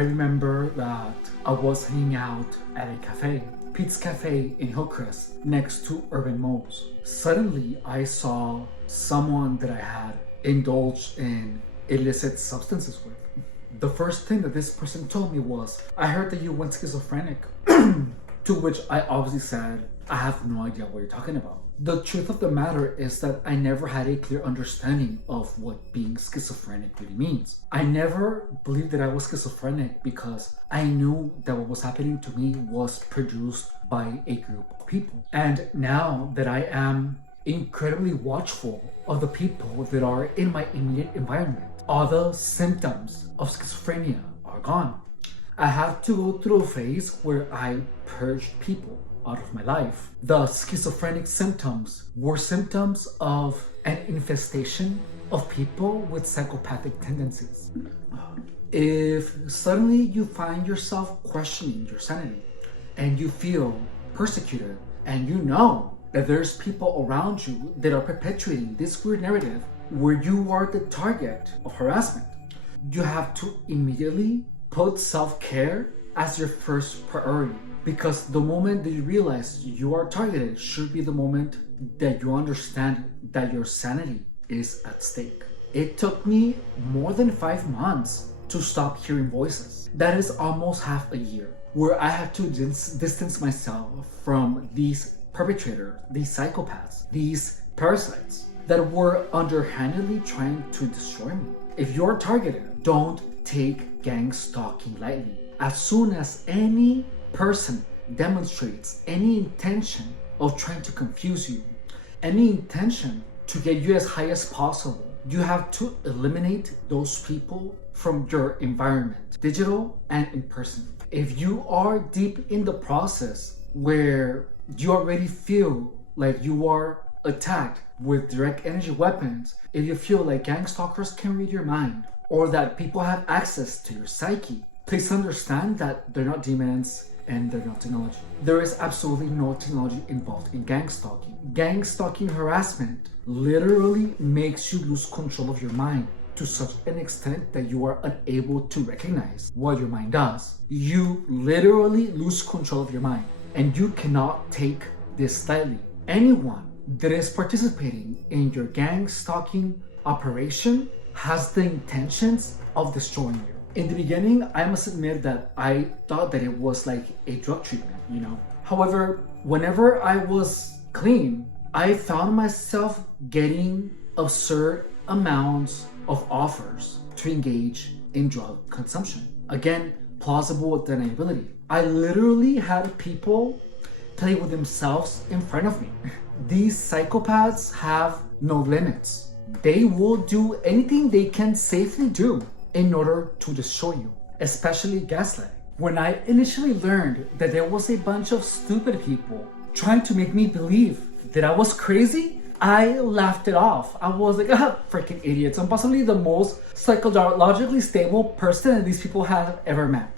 I remember that I was hanging out at a cafe, Pete's Cafe in Hillcrest, next to Urban Malls. Suddenly, I saw someone that I had indulged in illicit substances with. The first thing that this person told me was, I heard that you went schizophrenic. To which I obviously said, I have no idea what you're talking about. The truth of the matter is that I never had a clear understanding of what being schizophrenic really means. I never believed that I was schizophrenic because I knew that what was happening to me was produced by a group of people. And now that I am incredibly watchful of the people that are in my immediate environment, all the symptoms of schizophrenia are gone. I had to go through a phase where I purged people out of my life. The schizophrenic symptoms were symptoms of an infestation of people with psychopathic tendencies. If suddenly you find yourself questioning your sanity and you feel persecuted and you know that there's people around you that are perpetuating this weird narrative where you are the target of harassment, you have to immediately put self-care as your first priority. Because the moment that you realize you are targeted should be the moment that you understand that your sanity is at stake. It took me more than 5 months to stop hearing voices. That is almost half a year where I had to distance myself from these perpetrators, these psychopaths, these parasites that were underhandedly trying to destroy me. If you're targeted, don't take gang stalking lightly. As soon as any person demonstrates any intention of trying to confuse you, any intention to get you as high as possible, you have to eliminate those people from your environment, digital and in person. If you are deep in the process where you already feel like you are attacked with direct energy weapons, if you feel like gang stalkers can read your mind or that people have access to your psyche, please understand that they're not demons and they're not technology. There is absolutely no technology involved in gang stalking. Gang stalking harassment literally makes you lose control of your mind to such an extent that you are unable to recognize what your mind does. You literally lose control of your mind, and you cannot take this lightly. Anyone that is participating in your gang stalking operation has the intentions of destroying you. In the beginning, I must admit that I thought that it was like a drug treatment, However, whenever I was clean, I found myself getting absurd amounts of offers to engage in drug consumption. Again, plausible deniability. I literally had people play with themselves in front of me. These psychopaths have no limits. They will do anything they can safely do in order to destroy you, especially gaslighting. When I initially learned that there was a bunch of stupid people trying to make me believe that I was crazy, I laughed it off. I was like, freaking idiots. I'm possibly the most psychologically stable person that these people have ever met.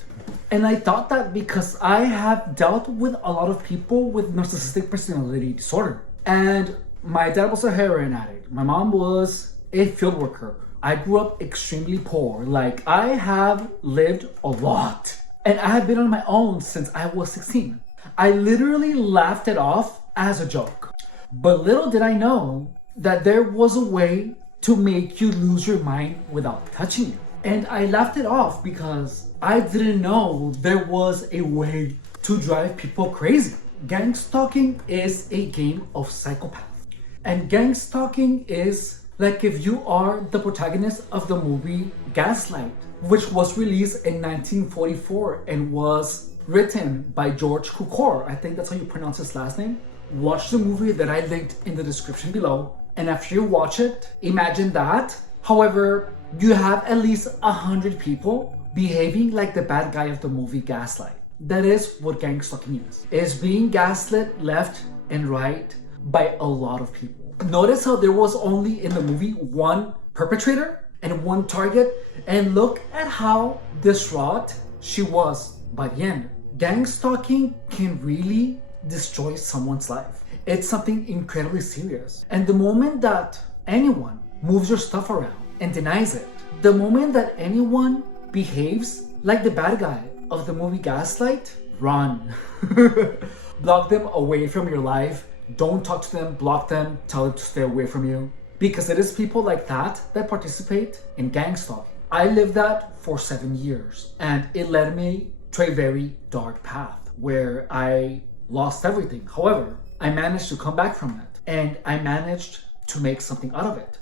And I thought that because I have dealt with a lot of people with narcissistic personality disorder. And my dad was a heroin addict. My mom was a field worker. I grew up extremely poor. Like, I have lived a lot. And I have been on my own since I was 16. I literally laughed it off as a joke. But little did I know that there was a way to make you lose your mind without touching you. And I laughed it off because I didn't know there was a way to drive people crazy. Gang stalking is a game of psychopaths. And gang stalking is like if you are the protagonist of the movie Gaslight, which was released in 1944 and was written by George Cukor. I think that's how you pronounce his last name. Watch the movie that I linked in the description below. And after you watch it, imagine that. However, you have at least 100 people behaving like the bad guy of the movie Gaslight. That is what gang stalking is. It's being gaslit left and right by a lot of people. Notice how there was only in the movie one perpetrator and one target, and look at how distraught she was by the end. Gang stalking can really destroy someone's life. It's something incredibly serious. And the moment that anyone moves your stuff around and denies it, the moment that anyone behaves Like the bad guy of the movie Gaslight, run. Block them away from your life. Don't talk to them, block them, tell them to stay away from you. Because it is people like that that participate in gang stalking. I lived that for 7 years, and it led me to a very dark path where I lost everything. However, I managed to come back from it, and I managed to make something out of it.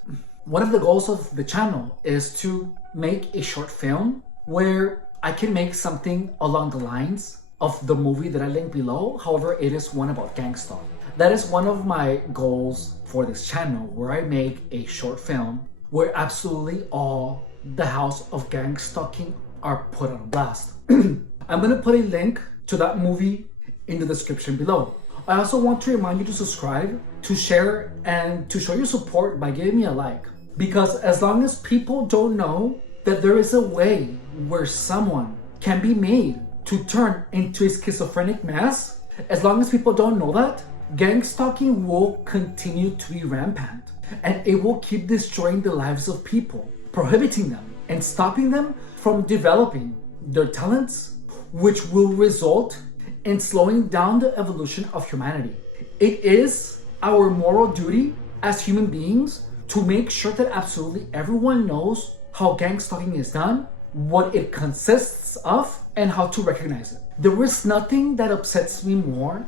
One of the goals of the channel is to make a short film where I can make something along the lines of the movie that I linked below. However, it is one about gang stalking. That is one of my goals for this channel, where I make a short film where absolutely all the house of gang stalking are put on blast. I'm gonna put a link to that movie in the description below. I also want to remind you to subscribe, to share, and to show your support by giving me a like. Because as long as people don't know that there is a way where someone can be made to turn into a schizophrenic mess, as long as people don't know that, gang stalking will continue to be rampant, and it will keep destroying the lives of people, prohibiting them and stopping them from developing their talents, which will result in slowing down the evolution of humanity. It is our moral duty as human beings to make sure that absolutely everyone knows how gang stalking is done, what it consists of, and how to recognize it. There is nothing that upsets me more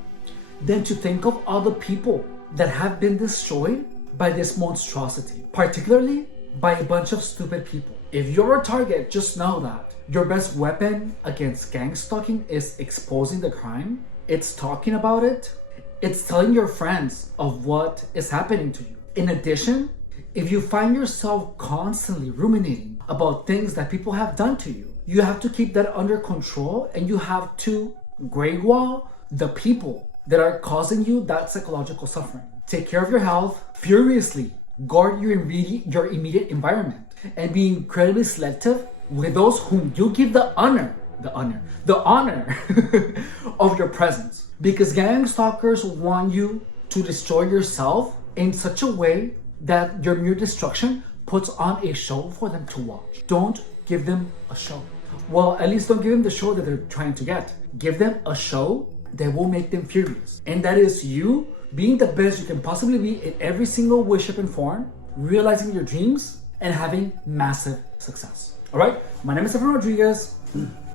than to think of all the people that have been destroyed by this monstrosity, particularly by a bunch of stupid people. If you're a target, just know that your best weapon against gang stalking is exposing the crime, it's talking about it, it's telling your friends of what is happening to you. In addition, if you find yourself constantly ruminating about things that people have done to you, you have to keep that under control, and you have to grey wall the people that are causing you that psychological suffering. Take care of your health, furiously guard your immediate environment, and be incredibly selective with those whom you give the honor of your presence. Because gang stalkers want you to destroy yourself in such a way that your mere destruction puts on a show for them to watch. Don't give them a show. Well, at least don't give them the show that they're trying to get. Give them a show that will make them furious. And that is you being the best you can possibly be in every single way, shape, and form, realizing your dreams, and having massive success. All right, my name is Evan Rodriguez.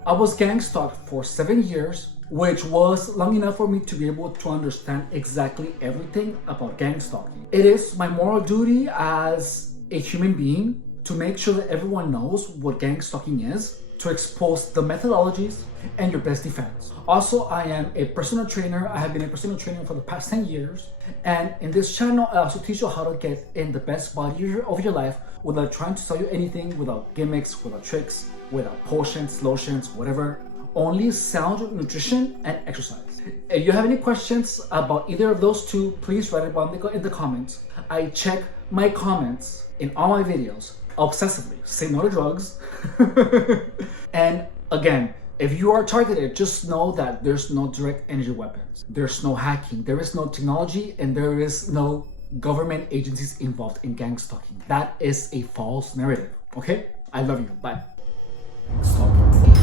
I was gang stalked for 7 years, which was long enough for me to be able to understand exactly everything about gang stalking. It is my moral duty as a human being to make sure that everyone knows what gang stalking is, to expose the methodologies and your best defense. Also, I am a personal trainer. I have been a personal trainer for the past 10 years. And in this channel, I also teach you how to get in the best body of your life without trying to sell you anything, without gimmicks, without tricks, without potions, lotions, whatever. Only sound nutrition and exercise. If you have any questions about either of those two, please write it down in the comments. I check my comments in all my videos obsessively. Say no to drugs. And again, if you are targeted, just know that there's no direct energy weapons. There's no hacking. There is no technology, and there is no government agencies involved in gang stalking. That is a false narrative. Okay? I love you. Bye. Stalking.